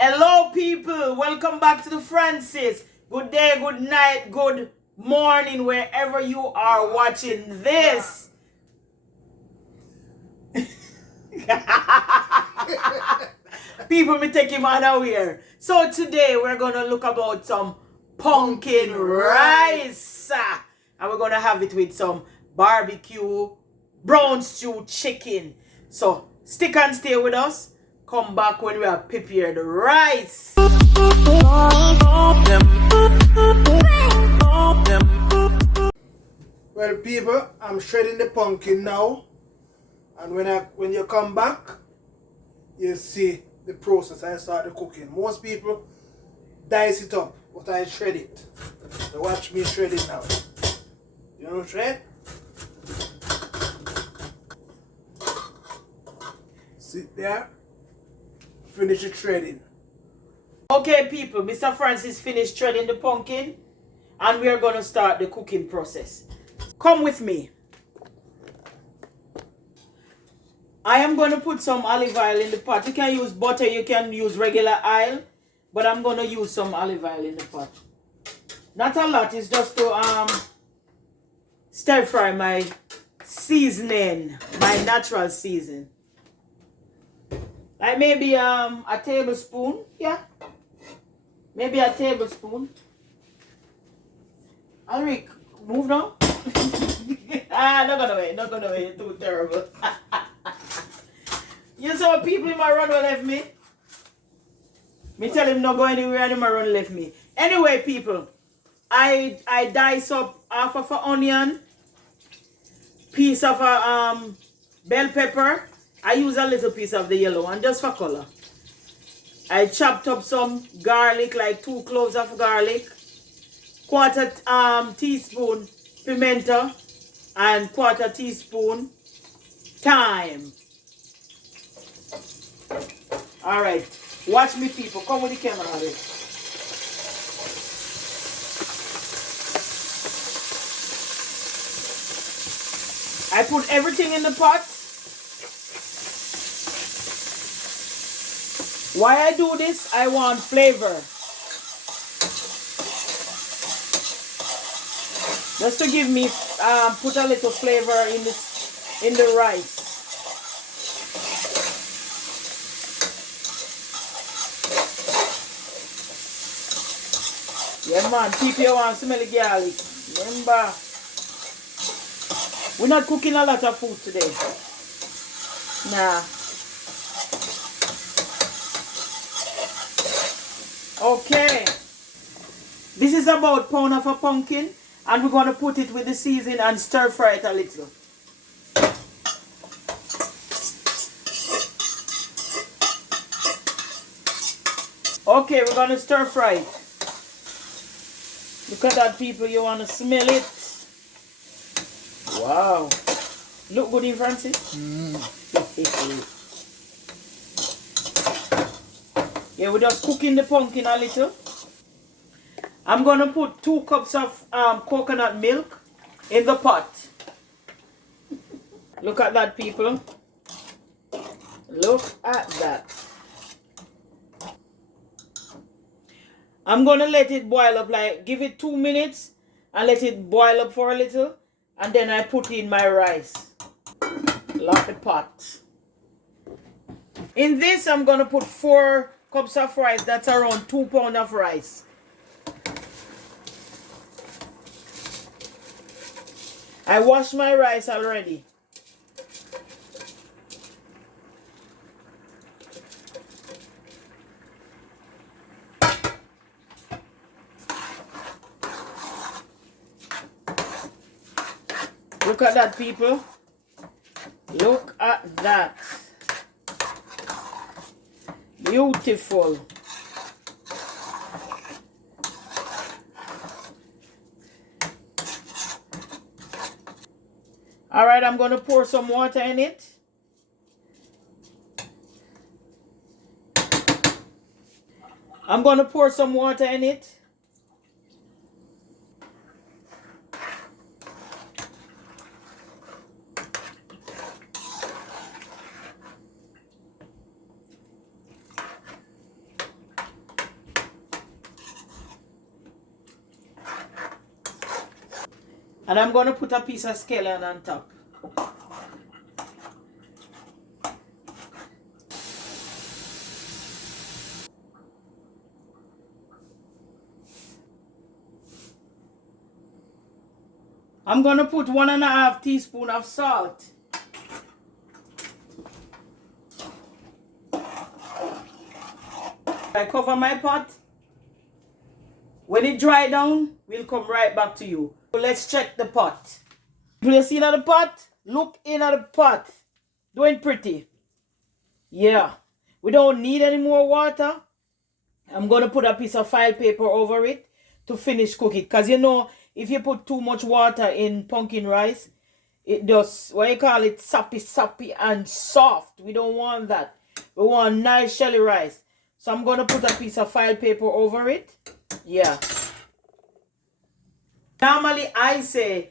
Hello people, welcome back to the Francis. Good day, good night, good morning, wherever you are watching this. People me take him unaware. So today we're gonna look about some pumpkin rice. And we're gonna have it with some barbecue, brown stew chicken. So stick and stay with us. Come back when we have prepared the rice. Well, people, I'm shredding the pumpkin now, and when you come back, you see the process. I start the cooking. Most people dice it up, but I shred it. So watch me shred it now. You know shred? Sit there. Finish the shredding. Okay, people, Mr. Francis finished shredding the pumpkin, and we are gonna start the cooking process. Come with me. I am going to put some olive oil in the pot. You can use butter, you can use regular oil, but I'm going to use some olive oil in the pot. Not a lot, it's just to stir fry my seasoning, my natural season. Like maybe a tablespoon, yeah. Maybe a tablespoon. Alric, move now. Not gonna wait, too terrible. You saw people in my run left me. Me tell him not go anywhere and my run left me. Anyway, people, I dice up half of an onion, piece of a bell pepper. I use a little piece of the yellow one just for color. I chopped up some garlic, like 2 cloves of garlic, quarter teaspoon pimento, and quarter teaspoon thyme. All right, watch me, people. Come with the camera. I put everything in the pot. Why I do this? I want flavor. Just to give me, put a little flavor in the rice. Yeah, man, people want to smell the garlic. Remember, we're not cooking a lot of food today. Nah. Okay. This is about pound of a pumpkin, and we're going to put it with the seasoning and stir fry it a little. Okay, we're going to stir fry it. Look at that, people. You want to smell it? Wow. Look good in Francis? Yeah, we're just cooking the pumpkin a little. I'm going to put 2 cups of coconut milk in the pot. Look at that, people. Look at that. I'm going to let it boil up, like give it 2 minutes and let it boil up for a little. And then I put in my rice. Lock the pot. In this, I'm going to put 4 cups of rice. That's around 2 pounds of rice. I washed my rice already. Look at that, people. Look at that. Beautiful. All right, I'm going to pour some water in it. I'm going to pour some water in it. And I'm going to put a piece of scallion on top. I'm going to put 1.5 teaspoons of salt. I cover my pot. When it dry down, we'll come right back to you. So let's check the pot. You see in the pot? Look in the pot. Doing pretty. Yeah. We don't need any more water. I'm going to put a piece of file paper over it to finish cook it. Because you know, if you put too much water in pumpkin rice, it does, what you call it, sappy and soft. We don't want that. We want nice shelly rice. So I'm going to put a piece of file paper over it. Yeah. Normally I say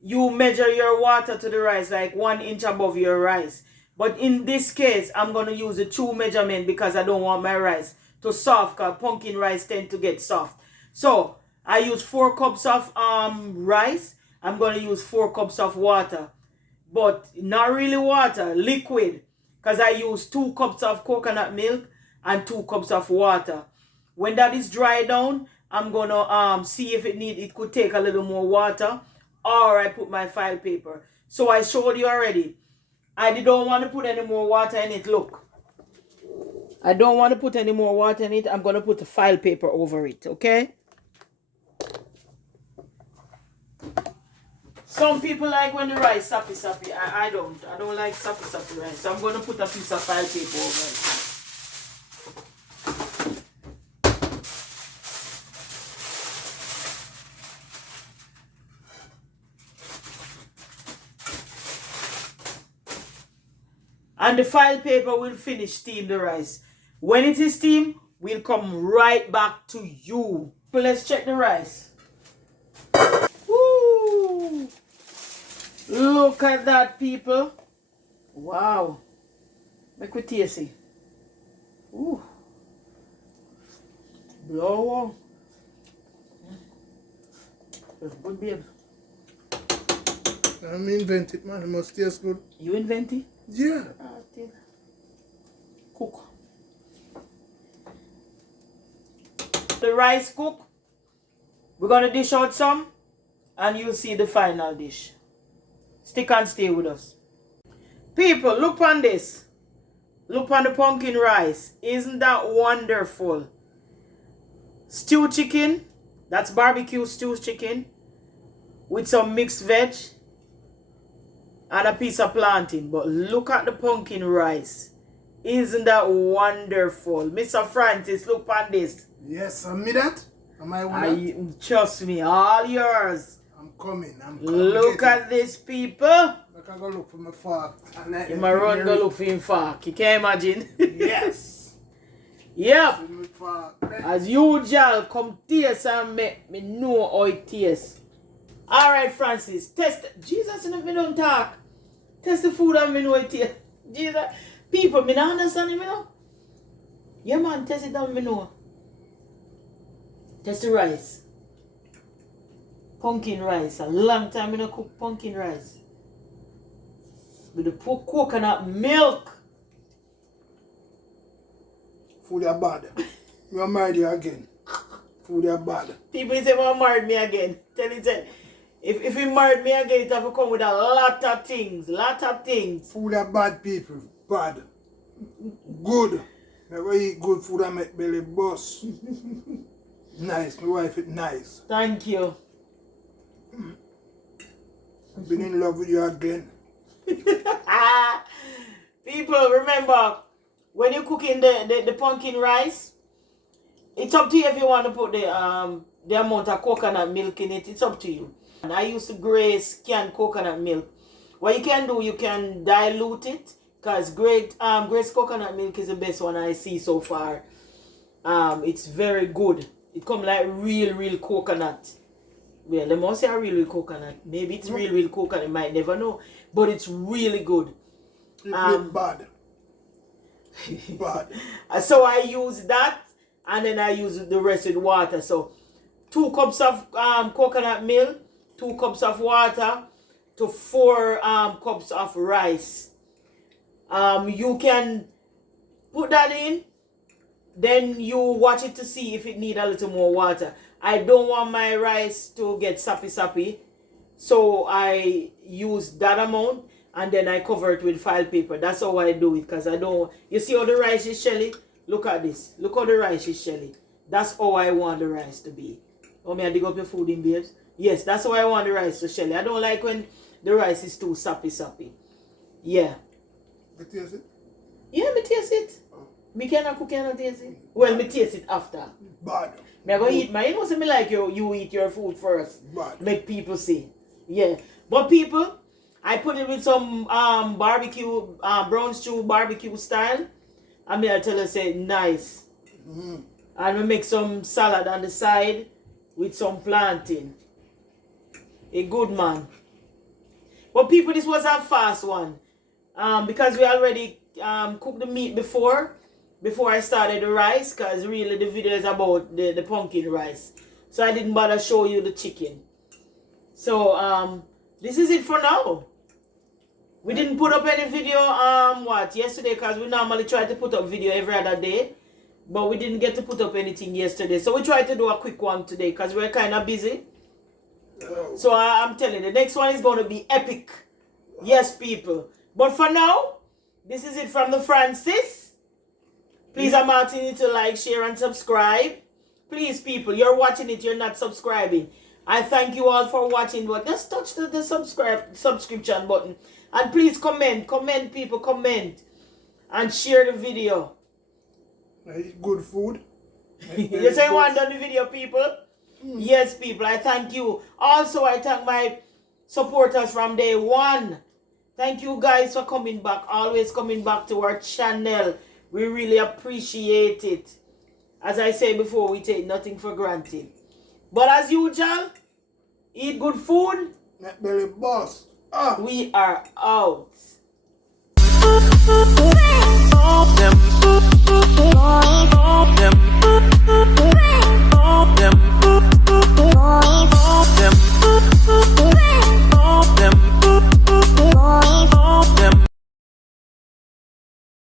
you measure your water to the rice like 1 inch above your rice. But in this case, I'm going to use a true measurement because I don't want my rice to soft, because pumpkin rice tend to get soft. So I use 4 cups of rice. I'm going to use 4 cups of water. But not really water, liquid. Because I use 2 cups of coconut milk and 2 cups of water. When that is dry down, I'm going to see if it could take a little more water. Or I put my file paper. So I showed you already. I don't want to put any more water in it. Look. I don't want to put any more water in it. I'm going to put the file paper over it. Okay? Some people like when the rice sappy. I don't. I don't like sappy rice. So I'm going to put a piece of file paper over it. And the file paper will finish steam the rice. When it is steamed, we'll come right back to you. So let's check the rice. Woo! Look at that, people. Wow. Make it tasty. Ooh. Blow. It's good, babe. I'm invented, man. It must taste good. You invent it? Yeah. Cook. The rice cook. We're going to dish out some. And you'll see the final dish. Stick and stay with us. People, look on this. Look on the pumpkin rice. Isn't that wonderful? Stew chicken. That's barbecue stew chicken. With some mixed veg. And a piece of plantain. But look at the pumpkin rice. Isn't that wonderful? Mr. Francis, look on this. Yes, and me that? Am I one? Trust me, all yours. I'm coming. Look at this, people. I can go look for my fork. You might run go look for him fork. You can imagine? Yes. Yep. As usual, come taste and make me know how it tastes. Alright, Francis. Test. Jesus, me don't talk. Test the food and me know it tastes. Jesus. People, me not understand him, you know? Yeah, man, test it and me know. Test the rice. Pumpkin rice. A long time I don't cook pumpkin rice. With the coconut milk. Food are bad. You are married you again. Food are bad. People say, well, married me again. Tell it, if he married me again, it have to come with a lot of things. Food are bad, people. Bad. Good. Never eat good food and make belly bust. Nice. My wife is nice. Thank you. I've been in love with you again. People, remember, when you're cooking the pumpkin rice, it's up to you if you want to put the amount of coconut milk in it. It's up to you. And I used to graze canned coconut milk. What you can do, you can dilute it, because great grace coconut milk is the best one I see so far. It's very good. It comes like real coconut. Well, they must say a real coconut. Maybe it's real coconut. You might never know. But it's really good. Bad. Bad. So I use that. And then I use the rest of the water. So 2 cups of coconut milk. 2 cups of water to 4 cups of rice. You can put that in, then you watch it to see if it need a little more water. I don't want my rice to get sappy, so I use that amount and then I cover it with file paper. That's how I do it, because I don't, you see how the rice is shelly? Look at this. Look how the rice is shelly. That's how I want the rice to be. Oh, may I dig up your food in, babes? Yes, that's how I want the rice to shelly. I don't like when the rice is too sappy. Yeah. You taste it? Yeah, me taste it. Me cannot cook, cannot taste it. Well, me taste it after. Bad. Me go eat mine. You know, say me like you eat your food first. Bad. Make people see. Yeah. But people, I put it with some barbecue, brown stew barbecue style. And me I tell you, say nice. And we make some salad on the side with some plantain. A good man. But people, this was a fast one. Because we already cooked the meat before I started the rice, because really the video is about the pumpkin rice. So I didn't bother show you the chicken. So this is it for now. We didn't put up any video yesterday, because we normally try to put up video every other day. But we didn't get to put up anything yesterday. So we tried to do a quick one today because we're kind of busy. So I'm telling you, the next one is going to be epic. Yes, people. But for now, this is it from the Francis. Please, I'm asking you to like, share, and subscribe. Please, people, you're watching it, you're not subscribing. I thank you all for watching, but just touch the subscription button. And please comment, people, comment. And share the video. I eat good food. You say you want done the video, people? Yes, people, I thank you. Also, I thank my supporters from day one. Thank you guys for coming back, always coming back to our channel. We really appreciate it. As I said before, we take nothing for granted. But as usual, eat good food. Net belly boss. We are out. Them